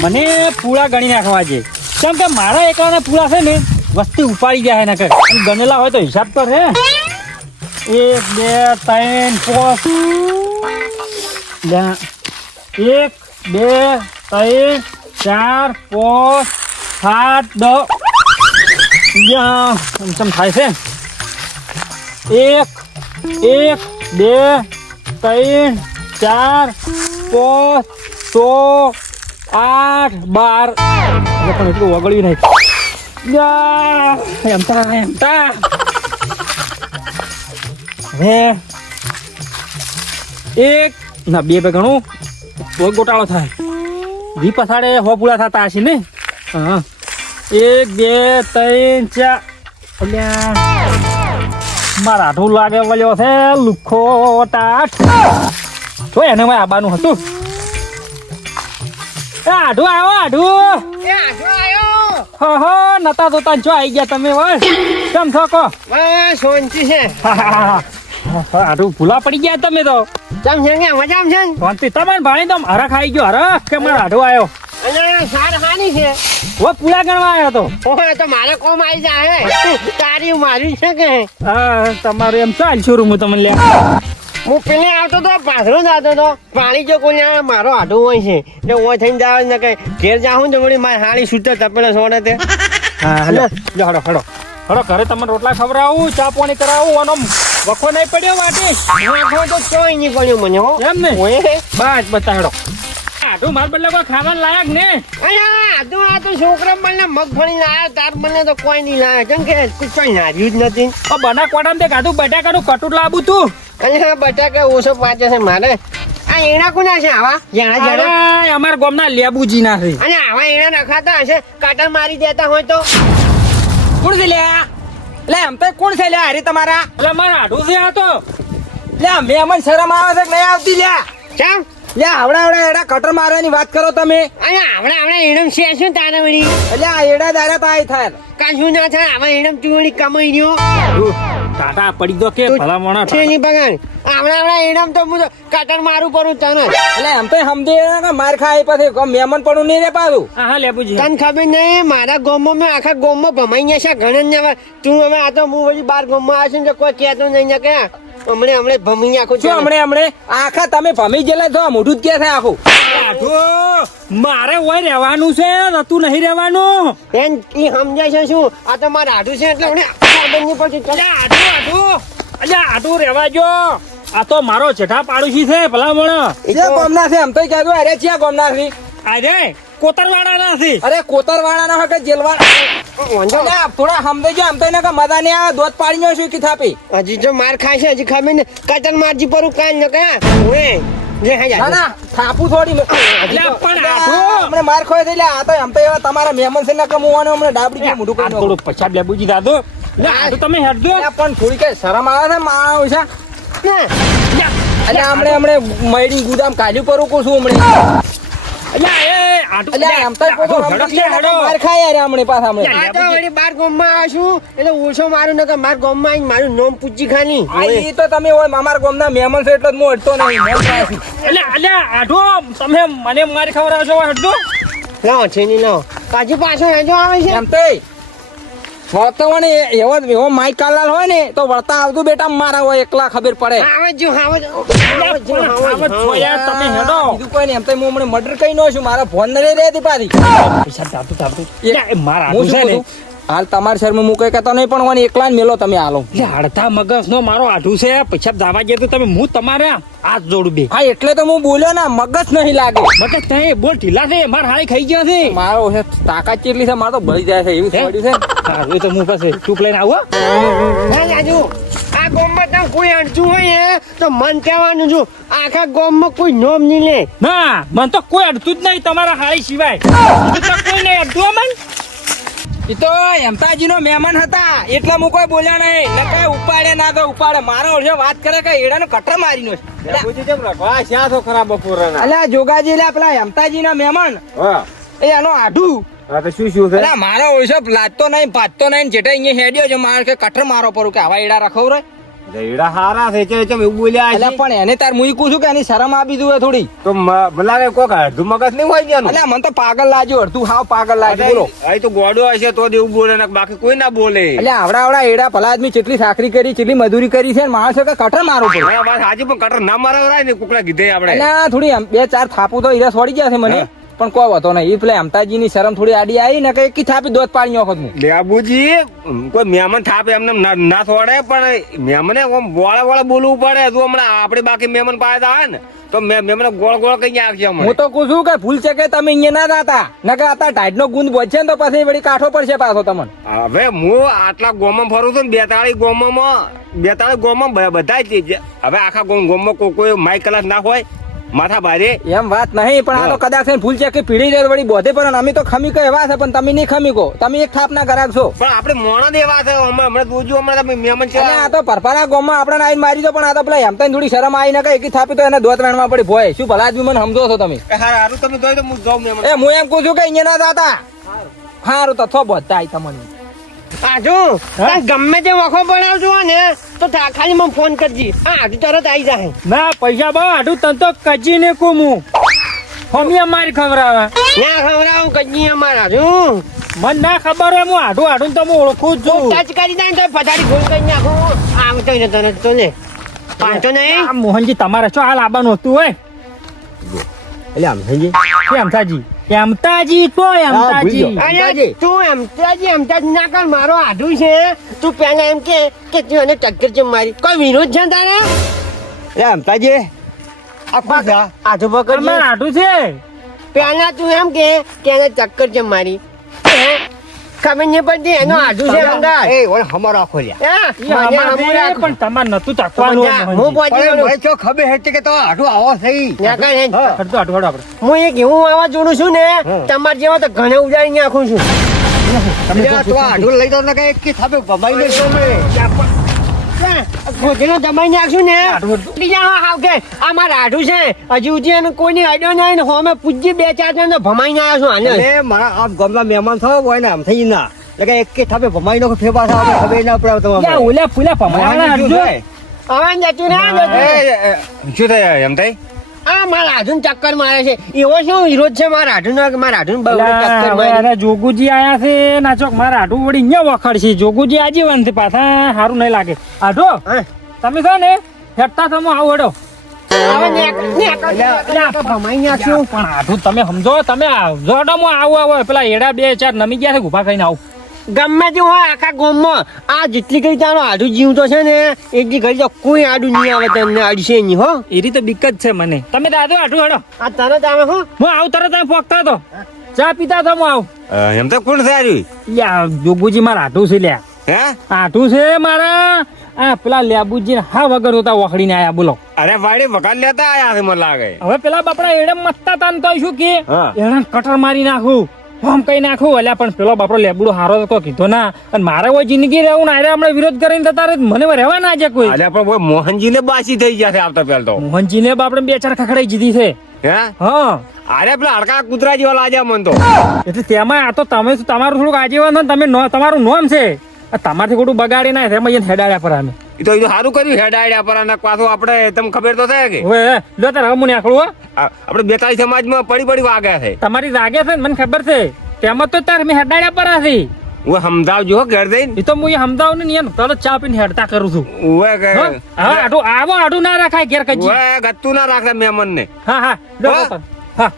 મને પૂળા ગણી નાખવા છે કેમ કે મારા એકલાના પૂળા છે ને વસ્તી ઉપાડી જાય ને ગણેલા હોય તો હિસાબ તો છે 1 2 3 4 5 6 7 થાય છે 1 2 3 4 5 6 8 12 પણ એટલું વગડ્યું નહીં હવે 1 ના 2 ગણું બહુ ગોટાળો થાય વી પછાડે હો પૂરા થતા હશે ને હા 1 2 3 4 અલ્યા મારા આઠું લાગે વળ્યો છે લુખો ટાટ જો એને મેં આબાનું હતું આઢું આવ્યો હો નતા તો તાન જો આવી ગયા તમે વળ કેમ છો કો બસ શાંતિ છે આઢું ભૂલા પડી ગયા તમે તો કેમ છે કે મજામાં છે શાંતિ તમારે ભાઈ તો હરખ આવી ગયો હરખ કે મારો આઢું આવ્યો અને સાર હાની છે ઓ પૂળા ગણવા આવ્યો તો ઓહે તો મારે કોમ આવી જાય તારી મારી છે કે હા તમારું એમ ચાલ છું હું તમને લે હું પેલે આવતો તો પાછળ જ આવતો તો પાણી જો કોઈ મારો આઢું હોય છે એટલે ઓય થઈને જાવ ને કે ઘેર જાઉં તો વળી મારી હાળી સૂતર તપેલા સોડે તે હા હલો હડો હડો હડો ઘરે તમને રોટલા ખવડાવું ચા પાણી કરાવું અને વખો નહીં પડ્યો વાટી વાંખો તો કોઈ નહીં પડ્યું મને હો એમ ને ઓય બસ બતા હડો આઢું માર બદલે કોઈ ખાવાનું લાયક ને અલ્યા આધું આ તો છોકરા મને મગફળી લાયા તાર મને તો કોઈ નહીં લાયા કેમ કે કોઈ નાર્યું જ નથી ઓ બના કોટામ તે ગાધું બટાકાનું કટુટ લાવું તું અલ્યા બટાકા ઓછો પાચે છે મારે આ એણા કોના છે આવા જાણા જાણા અરે અમાર ગામના લેબુજી ના છે અને આવા એણા નખાતા હશે કાટર મારી દેતા હોય તો કોણ છે લ્યા લે આમ તો કોણ છે લ્યા હરી તમારા એટલે મારા આઢું છે આ તો લ્યા મેમન શરમ આવે છે કે નહીં આવતી લ્યા ચામ લ્યા આવડા એડા કટર મારવાની વાત કરો તમે અને આવડા એણમ છે શું તારે વળી એટલે આ એડા દારા પાય થાય કાશું ના થાય આવા એણમ તું વળી કમાઈ રહ્યો ટાટા પડી દો કે ભલા મોણા છે નહીં બગાડ આવડા એણમ તો હું તો કાટર મારું પડું તને એટલે આમ તો સમજે કે માર ખાય પછી મેમન પણ નહીં રે પાછું હા લેબુજી તને ખબર નહીં મારા ગામમાં મેં આખા ગામમાં ભમાઈ ગયા છે ઘણા ને તું હવે આ તો હું વળી બાર ગામમાં આવ્યો છું ને કોઈ કહેતો નહીં ને કે હમણે ભમી નાખું શું હમણે આખા તમે ભમી ગયેલા છો મોઢું જ કે થાય આખું આઢું મારે ઓય રહેવાનું છે નતું નહીં રહેવાનું એમ ઈ સમજાય છે શું આ તો મારા આઢું છે એટલે હમણે ખબર નહીં પડતી ચાલ આઢું રહેવા જો આ તો મારો જેઠા પાડોશી છે ભલા મોણા જે ગોમના છે એમ તો કહેતું અરે છે ગોમના છે અરે કોતરવાડા નથી અરે કોતરવાળા ના હોય કે જેલવાળા થોડા સમજે જો આમ તો એને મજા નહીં આવે દોધ પાડી નો શું કી થાપી હજી જો માર ખાય છે હજી ખબર ને કટન મારજી પર કાન ન કયા ઓએ જે હા ના ના થાપું થોડી હમણે માર ખોય થઈ આ તો આમ તો એવા તમારા મહેમાન છે ને કમવાનું હમણે ડાબડી જેવું મોઢું કરી થોડું પછાડ લેબુજી દાદો આઢું તમે હેડજો પણ થોડી કઈ શરમ આવે છે માણસ છે એટલે હમણે મયડી ગુદામ કાઢ્યું પર છું હમણે માર ખાય યાર હમણે પાછા હમણે આ તો વળી બાર ગામમાં આશું એટલે ઓછો મારું ન કે માર ગામમાં આવીને મારું નામ પૂછી ખાની ઈ તો તમે હોય અમારા ગામના મહેમાન છે એટલે હું અડતો નહીં આઢું તમે મને મારી ખબર આવશો હટજો લાવો છે ની લાવો પાછું પાછો હેજો આવે છે એમ તો વર્તવાને એવો માઈક કાલાલ હોય ને તો વળતા આવતું બેટા મારા હોય એકલા ખબર પડે આવે જો આવે તમે હેડો બીજું કોઈ નહીં એમ તો હું હમણાં મર્ડર કઈ નો છું મારા ફોન ને રહેતી પાછી મારા હું શું કહું? હાલ તમારા શહેરમાં હું કઈ કહેતો નહીં પણ મને એકલા ને મેલો તમે હાલો હડતા મગજ નો મારો આઢું છે પૈસા દાવા ગયા તો તમે હું તમારે હાથ જોડું બે હા એટલે તો હું બોલ્યો ને મગજ નહીં લાગે મગજ તઈ બોલ ઢીલા છે માર હાળી ખાઈ ગયા છે મારો છે તાકાત કેટલી છે મારો તો ભરી જાય છે એવું પડ્યું છે હા એ તો હું પાસે ચૂપ લઈને આવો રાજુ આ ગામમાં તમે કોઈ અડચું હોય તો મન કહેવાનું છું આખા ગામમાં કોઈ નોમ નહીં લે ના મને તો કોઈ અડતું જ નહીં તમારા હાળી સિવાય કોઈ નહીં અડતું મન એ તો હેમતાજી નો મહેમાન હતા એટલે હું કોઈ બોલ્યા નહીં ને કઈ ઉપાડે ના તો ઉપાડે મારો ઓળખે વાત કરે કે એડાનો કટર મારી નો અલ્યા જોગાજી એટલે પેલા હેમતાજી ના મહેમાન એ આનો આઢું મારો ઓળખે લાગતો નહીં ભાજતો નહીં જેટા અહીંયા હેડ્યો છે મારે કે કટર મારો પર કે આવા એડા રખવ રે રેડા હારા છે ચમ એવું બોલ્યા એટલે છે પણ એને તાર મુઈ કહું છું કે એની શરમ આપી દઉં થોડી. તો લાગે કોક અડધું મગજ નહીં હોય ગયાનું એટલે મને તો પાગલ લાગ્યો અડધું હાવ પાગલ લાગ્યું બોલો. અહીં તો ગોડો હશે તો જ એવું બોલે ને બાકી કોઈ ના બોલે એટલે આવડા એડા ભલા આદમી કેટલી સાખરી કરી કેટલી મજૂરી કરી છે ને માણસો કે કટર મારવું પડે. હા, વાત સાચી પણ કટર ના મારવરાય ને કોકડા કીધે આપણે એટલે થોડી આમ બે ચાર થાપું તો ઈરસ વળી ગયા છે મને હા. પણ કોઈ વાતો નહીં. એ પેલા અમતાજી ની શરમ થોડી આડી આવી ને કે એકી થાપી દોત પાડી નાખો હું. લેબુજી કોઈ મહેમાન થાપ એમને ના થોડે પણ મહેમાને વાળા બોલવું પડે હજુ હમણાં આપણે બાકી મહેમાન પાડે આવે ને તો મહેમાન ગોળ કઈ નાખશે હું હમણાં તો કહું છું કે ભૂલ છે કે તમે અહીંયા ના જતા ન કે આ ટાઈટ નો ગુંદ બોચે ને તો પછી વળી કાઠો પડશે પાછો તમને. હવે હું આટલા ગોમાં ફરું છું ને 42 ગોમાં બધા જ હવે આખા ગોમમાં કોઈ માઇક કલાક ના હોય માથા ભારે એમ વાત નહીં પણ આ તો કદાચ છે ને ભૂલ છે કે પીડી જાય વળી બોધે પણ અમે તો ખમી કહો એવા છે પણ તમે નહીં ખમી કહો. તમે એક થાપ ના ગ્રાહક છો. પણ આપણે મોણા દેવા છે હમણાં જોજો હમણાં તમે મહેમાન છે એટલે આ તો પરપારા ગામમાં આપણે આઈને મારી દો પણ આ તો પેલા એમ થોડી શરમ આવી ને એકી થાપી તો એને દોત વેણમાં પડી ભોય શું ભલા આદમી મને સમજો છો તમે. હારું તમે જોઈ તો હું જાઉં મહેમાન એ હું એમ કહું છું કે અહીંયા ના જતા સારું તો થો બોધતા આવી તમને. આજુ ગમે તે વખો બનાવજો ને તો ખાલી મને ફોન કરજી આજુ તરત આવી જાય ના પૈસા બહુ આટું તન તો કજી ને કુમું હમી મારી ખવરાવે ના ખવડાવું કજી અમારા આજુ મને ના ખબર હોય હું આટું આટું તો હું ઓળખું જ છું. ટચ કરી દે તો પથારી ફોન કરી નાખું આવતો ને તને તો ને પાંચો નહીં આ મોહનજી તમારે શું હાલ આવવાનું હતું હોય એટલે આમ થઈ એમતાજી એમતાજી તો એમતાજી અરે તું એમ ના કર મારો આઢું છે તું પેલા એમ કે તું એને ટક્કર છે મારી કોઈ વિરોધ છે તારે એમતાજી આઢું પકડ તમારે આટું છે પેલા તું એમ કે એને ચક્કર છે મારી ખબર નહીં પડતી એનો આઢું છે અંગાર એ ઓલે હમારો આખો લ્યા ઈ અમારે છે, પણ તમારે નતું ચાખવાનું હોય હું મોહનજી. પહોંચી પણ ગયો મને તો ખબર હતી કે તો આટલું આવો થઈ હટતો આટું હટો આપણે. હું એક એવું આવા જોડું છું ને તમારે જેવા તો ઘણે ઉજાડી નાખું છું તો આટલું લઈ દો ને કે એક થાપે ભમાઈ લેશો મેં ગોધીનો દબાઈ નાખશું ને આઢું બીજા હાવ કે આ મારા આઢું છે હજી સુધી એનો કોઈની આડ્યો નહીં ને હોમે પૂજ્ય બે ચાર જણ ભમાઈને આવ્યો છું આને અને મારા આમ ગામના મહેમાન થયો હોય ને આમ થઈ ના એટલે એક કે થાપે ભમાઈ નો ફેરવા થાવ ખબર ના પડે યા તમારે ઓલા ફૂલા પમાડા આટજો. હવે જતું ને શું થાય એમ થાય આ મારા આઢું ચક્કર મારે છે એવો શું વિરોધ છે મારા આઢું નો મારા આઢું બહુ પેલા ચક્કર હવે મારી આના જોગુજી આયા છે ના ચોક મારા આટું વળી અહીંયા વખાડશે જોગુજી આજીવન છે પાછા સારું નહીં લાગે આઢો હા. તમે છો ને હેઠતા થમો આવો હેડો હવે ભમાઈ નાખશું પણ આઢું તમે સમજો તમે આવજો હેડો હું આવો પેલા એડા બે ચાર નમી ગયા છે ગુફા ખાઈને આવું ગમે તે હોય આખા ગામમાં આ જેટલી કઈ તારો આડું જીવતો છે ને એટલી ઘડી તો કોઈ આડું નહીં આવે તમને અડશે નહીં હો એ રીતે બીક જ છે મને તમે દાદો આઢું હેડો આ તરત આવે હો હું આવું તરત તમે પોકતા તો ચા પીતા તો હું આવું એમ તો કોણ થયા યા જોગુજી મારા આઢું છે લ્યા હે આઢું છે મારા આ પેલા લેબુજી હા વગર હોતા વખડીને આયા બોલો અરે વાડી વગાડ લેતા આયા છે મને લાગે હવે પેલા બાપડા એડમ મસ્તા તાન તો શું કે હા. એના કટર મારી નાખું આમ કઈ નાખું અલ્યા પણ પેલો બાપડો લેબડો હારો તો કીધો ના અને મારે કોઈ જિંદગી રહેવું ના હમણાં વિરોધ કરીને જતા રહે મને રહેવા ના છે કોઈ અલ્યા પણ મોહનજી ને બાસી થઈ જશે આવતા પેલા તો મોહનજી ને બાપડે બે ચાર ખખડાઈ જીધી છે હે હા અરે પેલા હડકા કૂતરા જેવા લાગ્યા મને તો એટલે તેમાં આ તો તમે તમારું થોડુંક આજીવન હોય ને તમે તમારું નોમ છે આ તમારથી ખોટું બગાડી ના તેમાં જઈને હેડાડ્યા પર અમે એ તો સારું કર્યું હેડાડ્યા પર અને પાછું આપણે તમને ખબર તો છે કે હવે લો તાર હવે મને આખડું હો. આપણે 42 સમાજમાં પડી વાગ્યા છે તમારી જાગે છે ને મને ખબર છે તેમાં તો તાર મેં હેડાડ્યા પર હતી હું સમજાવજો હો ઘર જઈને એ તો હું સમજાવું ને એમ તરત ચા પીને હેડતા કરું છું ઉવે કે હા આવો આડું ના રાખાય ઘેર કજી ઉવે ગત્તુ ના રાખતા મહેમાન ને હા હા લો હા. તાર. હા